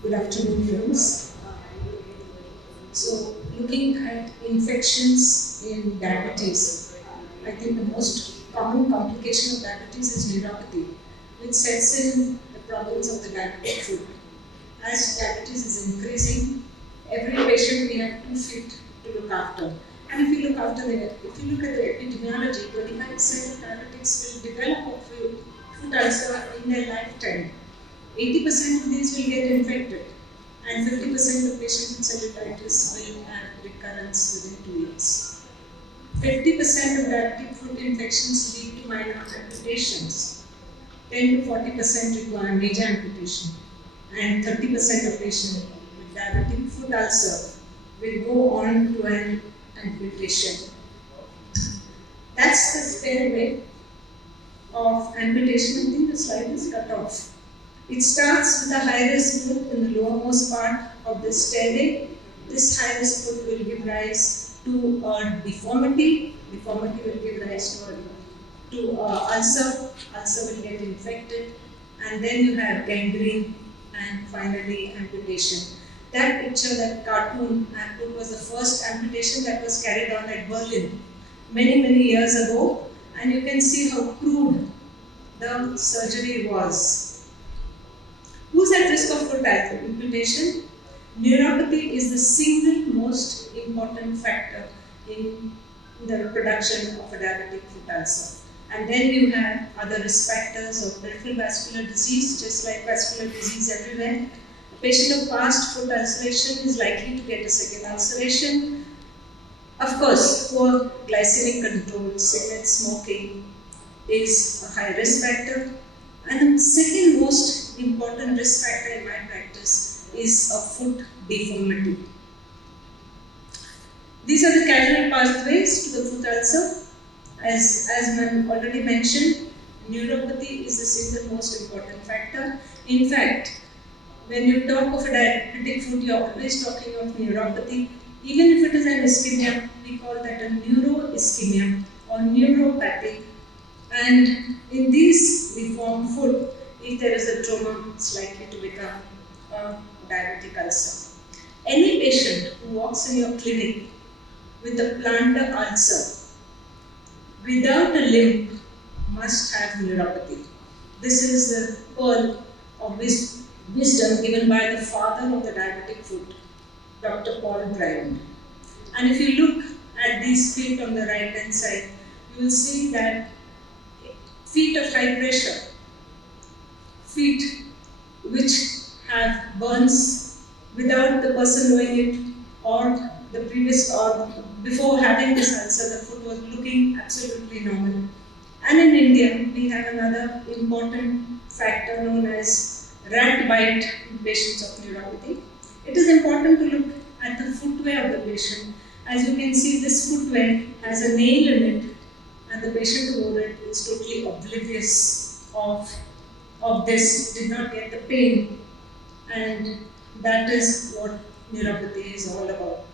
Good afternoon, friends. So, looking at infections in diabetes, I think the most common complication of diabetes is neuropathy, which sets in the problems of the diabetic foot. As diabetes is increasing, every patient we have 2 feet to look after. And if you look at the epidemiology, 25% of diabetics will develop a foot ulcer in their lifetime. 80% of these will get infected, and 50% of patients with cellulitis will have recurrence within 2 years. 50% of diabetic foot infections lead to minor amputations. 10 to 40% require major amputation, and 30% of patients with diabetic foot ulcer will go on to an amputation. That's the stairway of amputation. I think the slide is cut off. It starts with a high-risk foot in the lowermost part of the stairway. This high-risk foot will give rise to a deformity. Deformity will give rise to ulcer. Ulcer will get infected, and then you have gangrene, and finally amputation. That picture, that cartoon, was the first amputation that was carried on at Berlin many years ago, and you can see how crude the surgery was. Who's at risk of foot amputation? Neuropathy is the single most important factor in the production of a diabetic foot ulcer. And then you have other risk factors of peripheral vascular disease, just like vascular disease everywhere. A patient of past foot ulceration is likely to get a second ulceration. Of course, poor glycemic control, cigarette smoking is a high risk factor. And the second most important risk factor in my practice is a foot deformity. These are the causal pathways to the foot ulcer. As I already mentioned, neuropathy is the single most important factor. In fact, when you talk of a diabetic foot, you are always talking of neuropathy. Even if it is an ischemia, we call that a neuroischemia or neuropathic. And in these deformed foot, if there is a trauma, it's likely to become a diabetic ulcer. Any patient who walks in your clinic with a plantar ulcer without a limp must have neuropathy. This is the pearl of wisdom given by the father of the diabetic foot, Dr. Paul Bryan. And if you look at these feet on the right hand side, you will see that feet of high pressure, feet which have burns without the person knowing it, or before having this ulcer, the foot was looking absolutely normal. And in India, we have another important factor known as rat bite in patients of neuropathy. It is important to look at the footwear of the patient. As you can see, this footwear has a nail in it, and the patient who wore it is totally oblivious of this, did not get the pain, and that is what neuropathy is all about.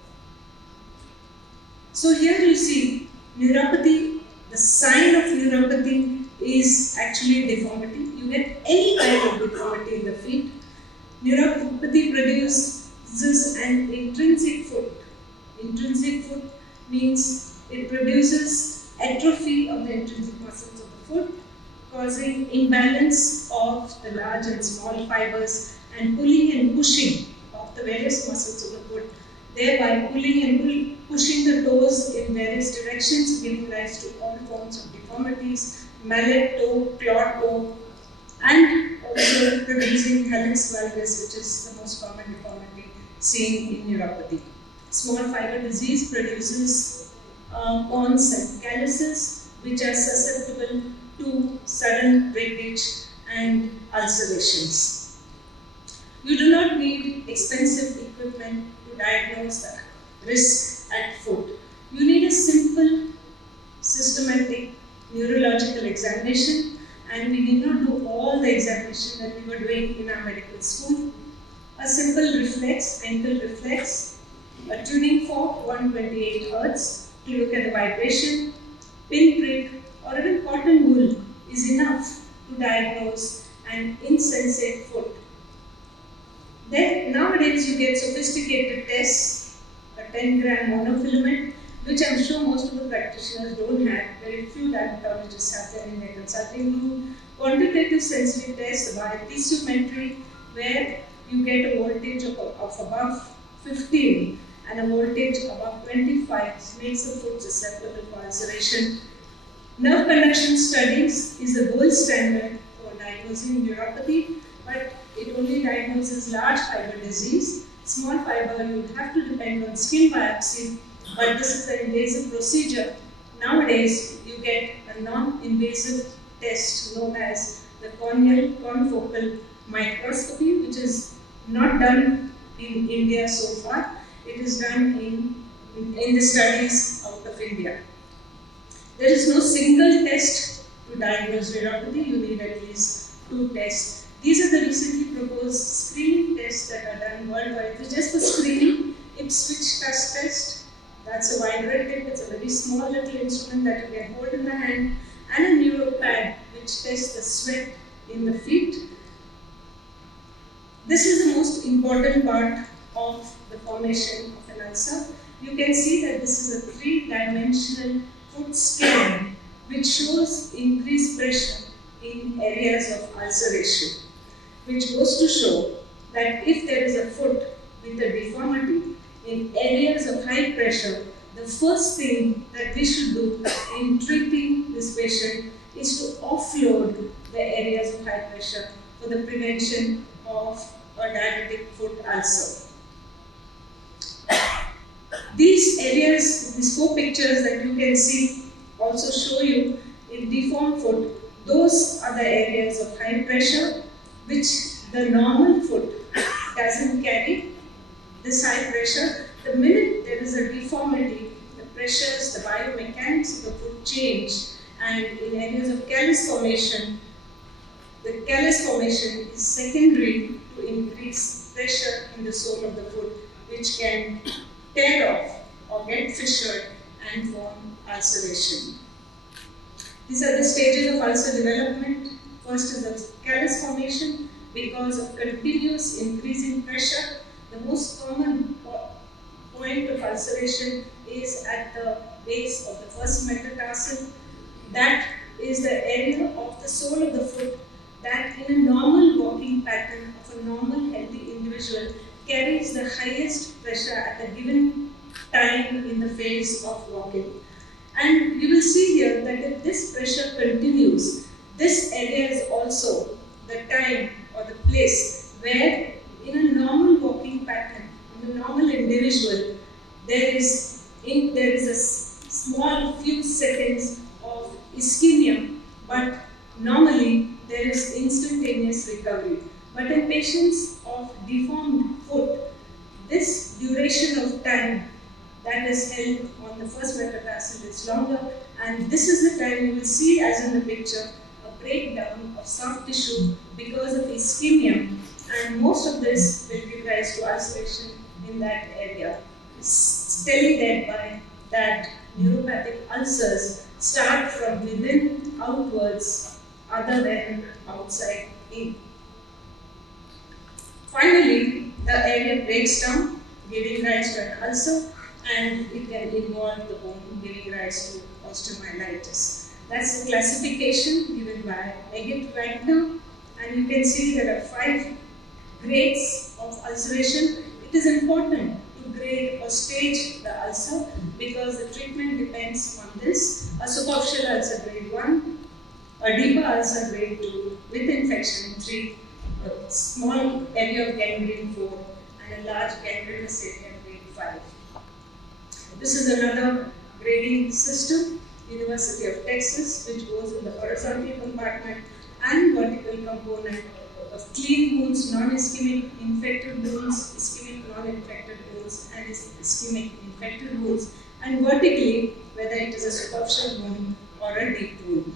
So here you see neuropathy. The sign of neuropathy is actually deformity. You get any kind of deformity in the feet. Neuropathy produces an intrinsic foot. Intrinsic foot means it produces atrophy of the intrinsic muscles of the foot, causing imbalance of the large and small fibers and pulling and pushing of the various muscles of the foot, thereby pulling and pushing the toes in various directions, giving rise to all forms of deformities, mallet toe, claw toe, and also producing hallux valgus, which is the most common deformity seen in neuropathy. Small fiber disease produces corns and calluses, which are susceptible to sudden breakage and ulcerations. You do not need expensive equipment to diagnose the risk at foot. You need a simple, systematic neurological examination, and we need not do all the examination that we were doing in our medical school. A simple reflex, ankle reflex, a tuning fork 128 Hz to look at the vibration, pinprick, or even cotton wool is enough to diagnose an insensate foot. Then nowadays you get sophisticated tests, a 10-gram monofilament, which I'm sure most of the practitioners don't have. Very few diabetologists have them in their consulting room. Quantitative sensitive tests by tissue where you get a voltage of above 15 and a voltage above 25 makes the foot susceptible for ulceration. Nerve conduction studies is the gold standard for diagnosing neuropathy, but it only diagnoses large fiber disease. Small fiber, you have to depend on skin biopsy, but this is an invasive procedure. Nowadays, you get a non-invasive test known as the corneal confocal microscopy, which is not done in India so far. It is done in the studies out of India. There is no single test to diagnose neuropathy. You need at least 2 tests. These are the recently proposed screening tests that are done worldwide. It's just for screening. Ipswich touch test. That's a vibrant tip. It's a very small little instrument that you can hold in the hand, and a neuropad which tests the sweat in the feet. This is the most important part of the formation of an ulcer. You can see that this is a 3-dimensional foot scan which shows increased pressure in areas of ulceration, which goes to show that if there is a foot with a deformity in areas of high pressure, the first thing that we should do in treating this patient is to offload the areas of high pressure for the prevention of a diabetic foot ulcer. These areas, these 4 pictures that you can see also show you in deformed foot, those are the areas of high pressure which the normal foot doesn't carry this high pressure. The minute there is a deformity, the pressures, the biomechanics of the foot change, and in areas of callus formation, the callus formation is secondary to increase pressure in the sole of the foot, which can tear off or get fissured and form ulceration. These are the stages of ulcer development. First is the callus formation. Because of continuous increasing pressure, the most common point of ulceration is at the base of the first metatarsal. That is the area of the sole of the foot that in a normal walking pattern of a normal healthy individual carries the highest pressure at a given time in the phase of walking. And you will see here that if this pressure continues, this area is also the time or the place where in a normal walking pattern, in a normal individual, there is a small few seconds of ischemia, but normally there is instantaneous recovery. But in patients of deformed foot, this duration of time that is held on the first metatarsal is longer, and this is the time you will see, as in the picture, a breakdown of soft tissue because of ischemia, and most of this will give rise to ulceration in that area. Telling thereby that neuropathic ulcers start from within outwards other than outside in. Finally, the area breaks down, giving rise to an ulcer, and it can involve the bone, giving rise to osteomyelitis. That's the classification given by Negalur right now, and you can see there are 5 grades of ulceration. It is important to grade or stage the ulcer because the treatment depends on this. A superficial ulcer grade 1, a deeper ulcer grade 2 with infection 3, a small area of gangrene 4, and a large gangrenous area grade 5. This is another grading system, University of Texas, which goes in the horizontal compartment and vertical component of clean wounds, non-ischemic infected wounds, ischemic non-infected wounds, and ischemic infected wounds, and vertically, whether it is a superficial wound or a deep wound.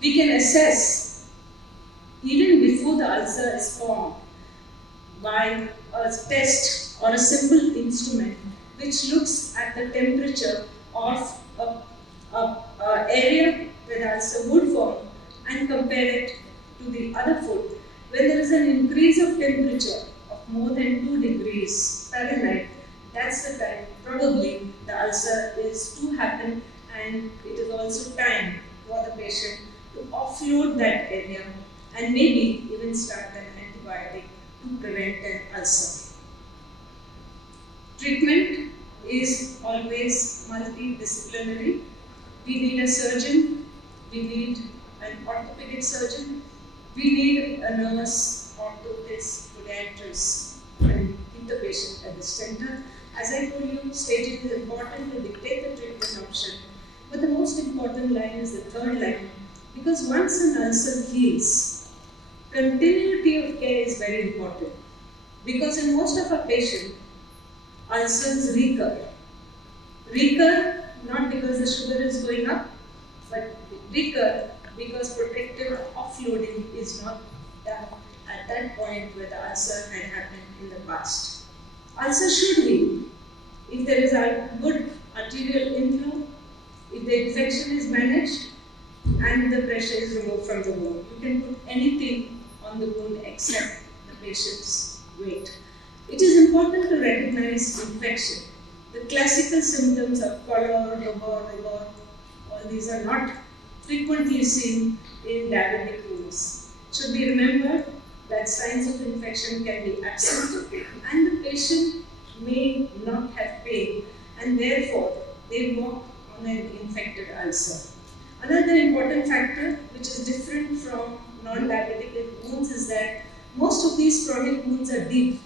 We can assess even before the ulcer is formed by a test or a simple instrument which looks at the temperature of a area where the ulcer would form and compare it to the other foot. When there is an increase of temperature of more than 2 degrees Fahrenheit, that's the time probably the ulcer is to happen, and it is also time for the patient to offload that area and maybe even start an antibiotic to prevent an ulcer. Treatment is always multidisciplinary. We need a surgeon, we need an orthopedic surgeon, we need a nurse, orthotist, podiatrist, and keep the patient at the center. As I told you, staging is important to dictate the treatment option. But the most important line is the third line, because once an ulcer heals, continuity of care is very important. Because in most of our patients, ulcers recur. Recur not because the sugar is going up, but recur because protective offloading is not done at that point where the ulcer had happened in the past. Ulcer should heal if there is a good arterial inflow, if the infection is managed, and the pressure is removed from the wound. You can put anything on the wound except the patient's weight. It is important to recognize infection. The classical symptoms of color, rubor, all these are not frequently seen in diabetic wounds. It should be remembered that signs of infection can be absent and the patient may not have pain, and therefore they walk on an infected ulcer. Another important factor which is different from non-diabetic wounds is that most of these chronic wounds are deep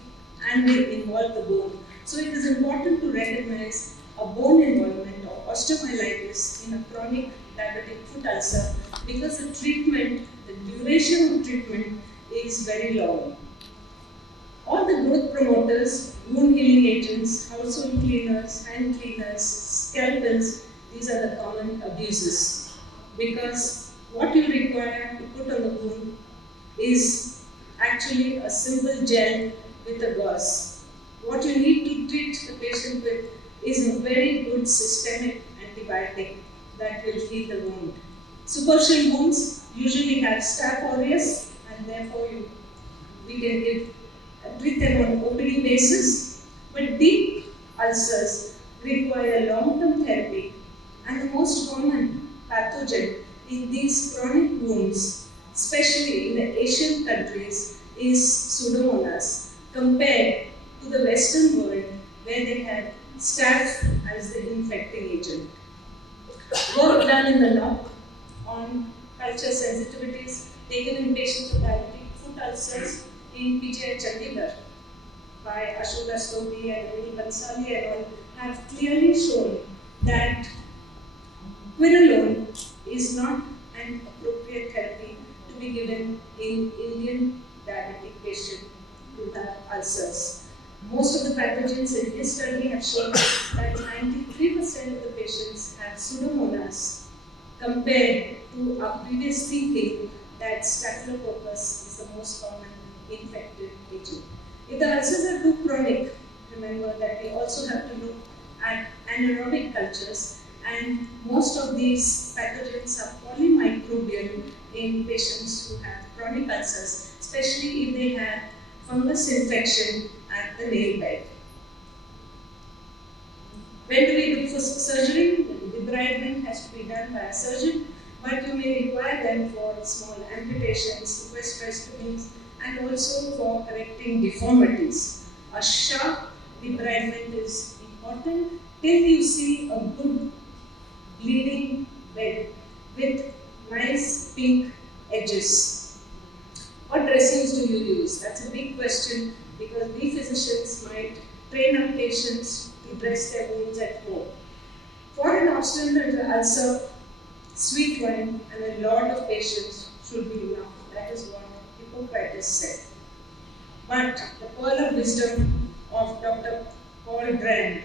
and they involve the bone. So it is important to recognize a bone involvement or osteomyelitis in a chronic diabetic foot ulcer, because the treatment, the duration of treatment is very long. All the growth promoters, wound healing agents, household cleaners, hand cleaners, scalpels, these are the common abuses. Because what you require to put on the wound is actually a simple gel with a gauze. What you need to treat the patient with is a very good systemic antibiotic that will heal the wound. Superficial wounds usually have Staph aureus, and therefore we can treat them on an OPD basis. But deep ulcers require long-term therapy, and the most common pathogen in these chronic wounds, especially in the Asian countries, is Pseudomonas, compared to the Western world where they had staph as the infecting agent. Work done in the lab on culture sensitivities taken in patients with diabetic foot ulcers in PGI Chandigarh by Ashok Rastogi and Anil Bansali and all have clearly shown that quinolone is not an appropriate therapy to be given in Indian diabetic patients who have ulcers. Most of the pathogens in his study have shown that 93% of the patients have Pseudomonas, compared to our previous thinking that Staphylococcus is the most common infected agent. If the ulcers are too chronic, remember that we also have to look at anaerobic cultures, and most of these pathogens are polymicrobial in patients who have chronic ulcers, especially if they have fungus infection at the nail bed. When do we look for surgery? Debridement has to be done by a surgeon, but you may require them for small amputations, hysterectomies, and also for correcting deformities. A sharp debridement is important till you see a good bleeding bed with nice pink edges. What dressings do you use? That's a big question, because we physicians might train our patients to dress their wounds at home. For an osteoarthritis ulcer, sweet wine and a lot of patience should be enough. That is what Hippocrates said. But the pearl of wisdom of Dr. Paul Brand,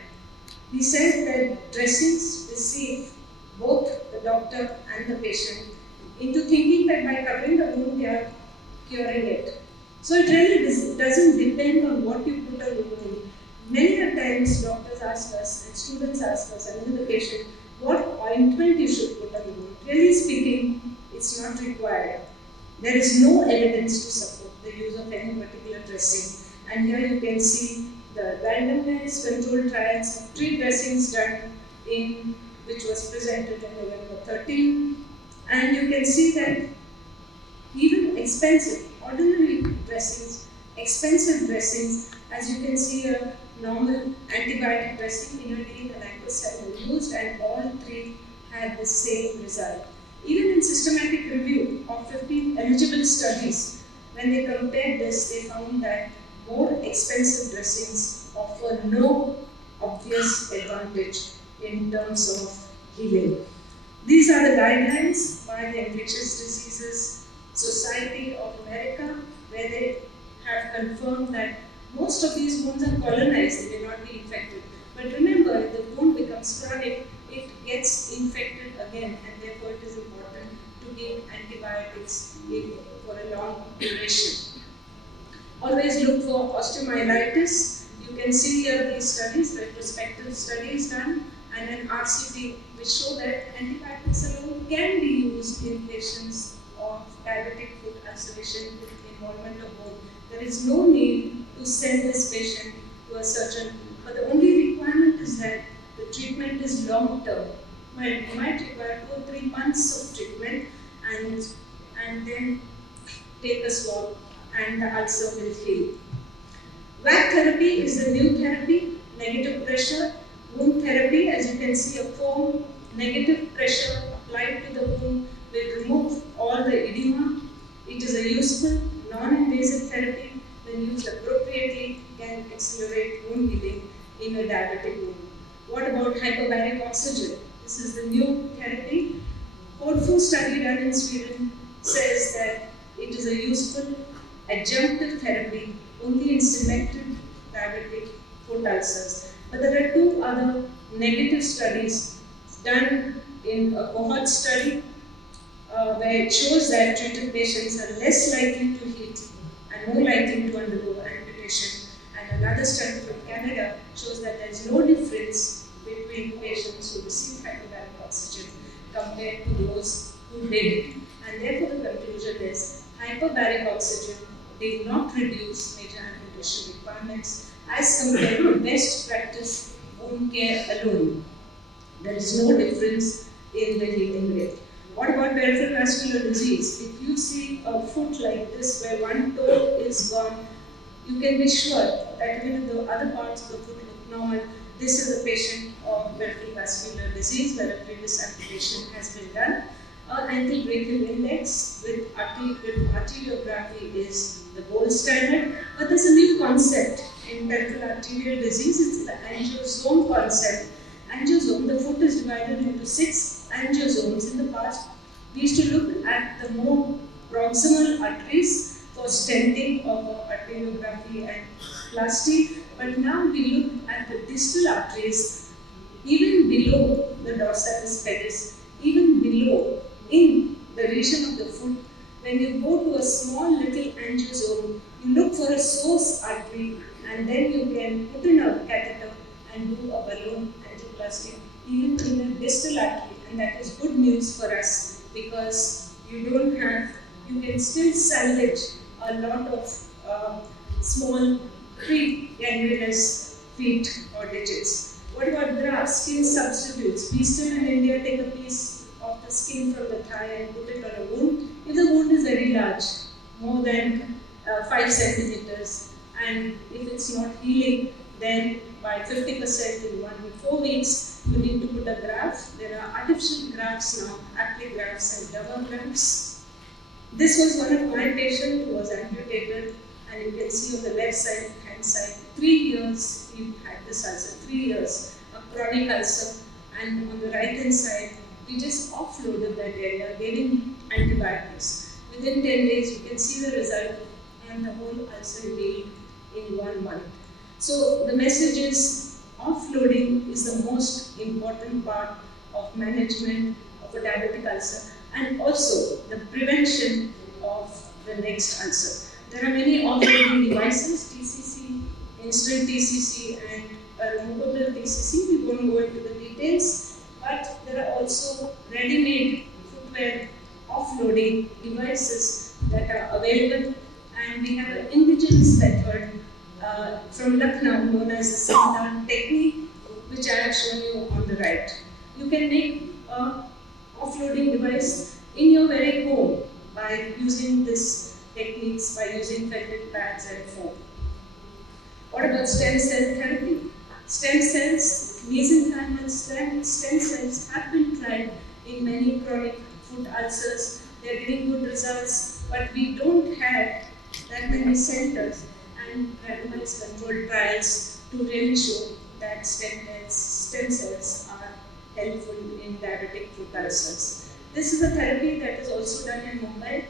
he said that dressings deceive both the doctor and the patient into thinking that by covering the wound they are curing it. So it really doesn't depend on what you put on the wound. Many a times doctors ask us and students ask us and even the patient what ointment you should put on the wound. Really speaking, it's not required. There is no evidence to support the use of any particular dressing. And here you can see the randomized controlled trials of 3 dressings done in which was presented in November 13. And you can see that even expensive, ordinary dressings, expensive dressings, as you can see a normal antibiotic dressing, inodine and ancosal were used, and all 3 had the same result. Even in systematic review of 15 eligible studies, when they compared this, they found that more expensive dressings offer no obvious advantage in terms of healing. These are the guidelines by the Infectious Diseases Society of America, where they have confirmed that most of these wounds are colonized, they may not be infected. But remember, if the wound becomes chronic, it gets infected again, and therefore it is important to give antibiotics for a long duration. Always look for osteomyelitis. You can see here these studies, retrospective studies done, and an RCT which show that antibiotics alone can be used in patients of diabetic foot ulceration with involvement of bone. There is no need to send this patient to a surgeon, but the only requirement is that the treatment is long term. Well, you might require 2 or 3 months of treatment and then take a swab and the ulcer will heal. VAC therapy is the new therapy, negative pressure. Wound therapy, as you can see, a foam, negative pressure applied to the wound will remove all the edema. It is a useful, non-invasive therapy. When used appropriately, can accelerate wound healing in a diabetic wound. What about hyperbaric oxygen? This is the new therapy. Corfu study done in Sweden says that it is a useful adjunctive therapy only in selected diabetic foot ulcers. But there are 2 other negative studies done in a cohort study where it shows that treated patients are less likely to heal and more likely to undergo amputation. And another study from Canada shows that there is no difference between patients who receive hyperbaric oxygen compared to those who didn't. And therefore the conclusion is hyperbaric oxygen did not reduce major amputation requirements as compared to best practice wound care alone. There is no difference in the healing rate. What about peripheral vascular disease? If you see a foot like this where one toe is gone, you can be sure that even if the other parts of the foot look normal, this is a patient of peripheral vascular disease where a previous amputation has been done. Anti-brachial index with arteriography is the gold standard, but there's a new concept in peripheral arterial disease. It's the angiosome concept. Angiosome, the foot is divided into 6 angiosomes. In the past, we used to look at the more proximal arteries for stenting or arteriography and plasty, but now we look at the distal arteries, even below the dorsalis pedis, even below in the region of the foot. When you go to a small little angiosome, you look for a source artery, and then you can put in a catheter and do a balloon angioplasty even in a distal artery, and that is good news for us because you can still salvage a lot of small pre-gangrenous feet or digits. What about grafts, skin substitutes? We still in India take a piece of the skin from the thigh and put it on a wound. If the wound is very large, more than 5 centimeters, and if it's not healing, then by 50% in 1 to 4 weeks, you need to put a graft. There are artificial grafts now, applique grafts and double grafts. This was one of my patients who was amputated, and you can see on the left side, hand side, 3 years he had this ulcer, 3 years, a chronic ulcer, and on the right hand side, we just offloaded that area, giving antibiotics. Within 10 days, you can see the result, and the whole ulcer healed in 1 month. So the message is offloading is the most important part of management of a diabetic ulcer, and also the prevention of the next ulcer. There are many offloading devices, TCC, instant TCC, and removable TCC. We won't go into the details, but there are also ready-made footwear offloading devices that are available, and we have an indigenous method from Lucknow known as the Samdan technique, which I have shown you on the right. You can make a offloading device in your very home by using these techniques, by using felted pads and foam. What about stem cell therapy? Stem cells, mesenchymal stem cells have been tried in many chronic foot ulcers. They are getting good results, but we don't have that many centers and randomized controlled trials to really show that stem cells are helpful in diabetic foot ulcers. This is a therapy that is also done in Mumbai,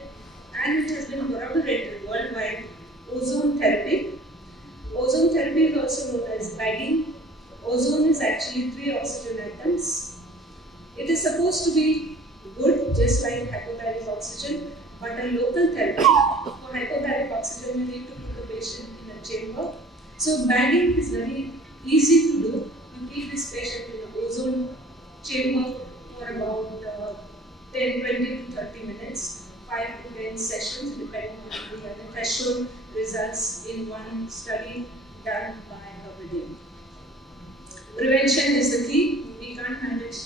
and it has been corroborated worldwide. Ozone therapy. Ozone therapy is also known as bagging. Ozone is actually 3 oxygen atoms. It is supposed to be good, just like hyperbaric oxygen, but a local therapy. For hyperbaric oxygen, you need to put the patient in a chamber. So bagging is very easy to do. You keep this patient in an ozone chamber for about 20 to 30 minutes, 5 to 10 sessions, depending on the other threshold results in one study done by a video. Prevention is the key. We can't manage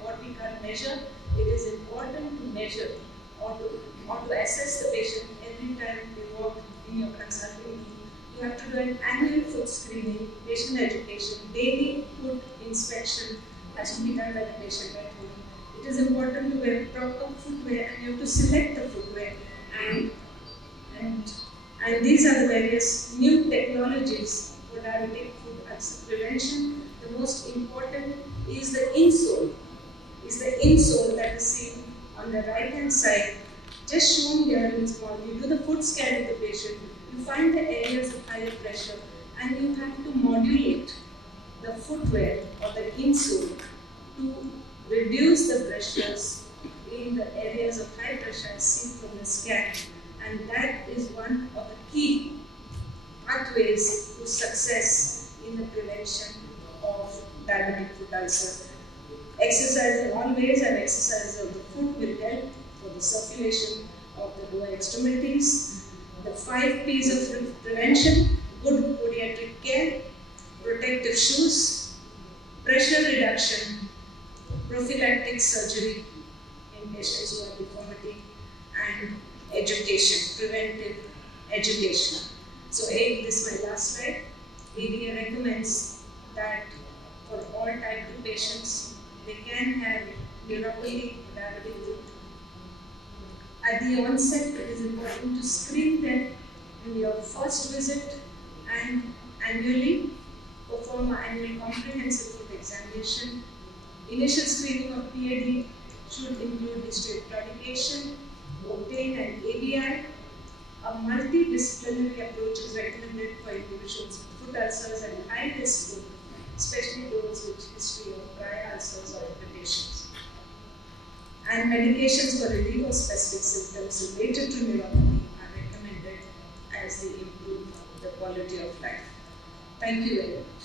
what we can't measure. It is important to measure or to assess the patient every time they walk in your consulting room. You have to do an annual foot screening, patient education, daily foot inspection has to be done by the patient at home. It is important to wear proper footwear, and you have to select the footwear. And these are the various new technologies for diabetic foot ulcer prevention. The most important is the insole. The insole that is seen on the right hand side, just shown here in small. You do the foot scan of the patient, you find the areas of higher pressure, and you have to modulate the footwear or the insole to reduce the pressures in the areas of high pressure as seen from the scan. And that is one of the key pathways to success in the prevention of diabetic foot ulcer. Exercise in all ways, and exercise of the foot will help for the circulation of the lower extremities. The 5 P's of prevention: good podiatric care, protective shoes, pressure reduction, prophylactic surgery in patients who have deformity, and education, preventive education. So this is my last slide. IDEC recommends that for all type 2 patients, they can have neuropathy, diabetic foot. At the onset, it is important to screen them in your first visit and annually perform an annual comprehensive foot examination. Initial screening of PAD should include history of claudication, obtain an ABI. A multidisciplinary approach is recommended for individuals with foot ulcers and high risk group, especially those with history of dry ulcers or irritations. And medications for relief of specific symptoms related to neuropathy are recommended as they improve the quality of life. Thank you very much.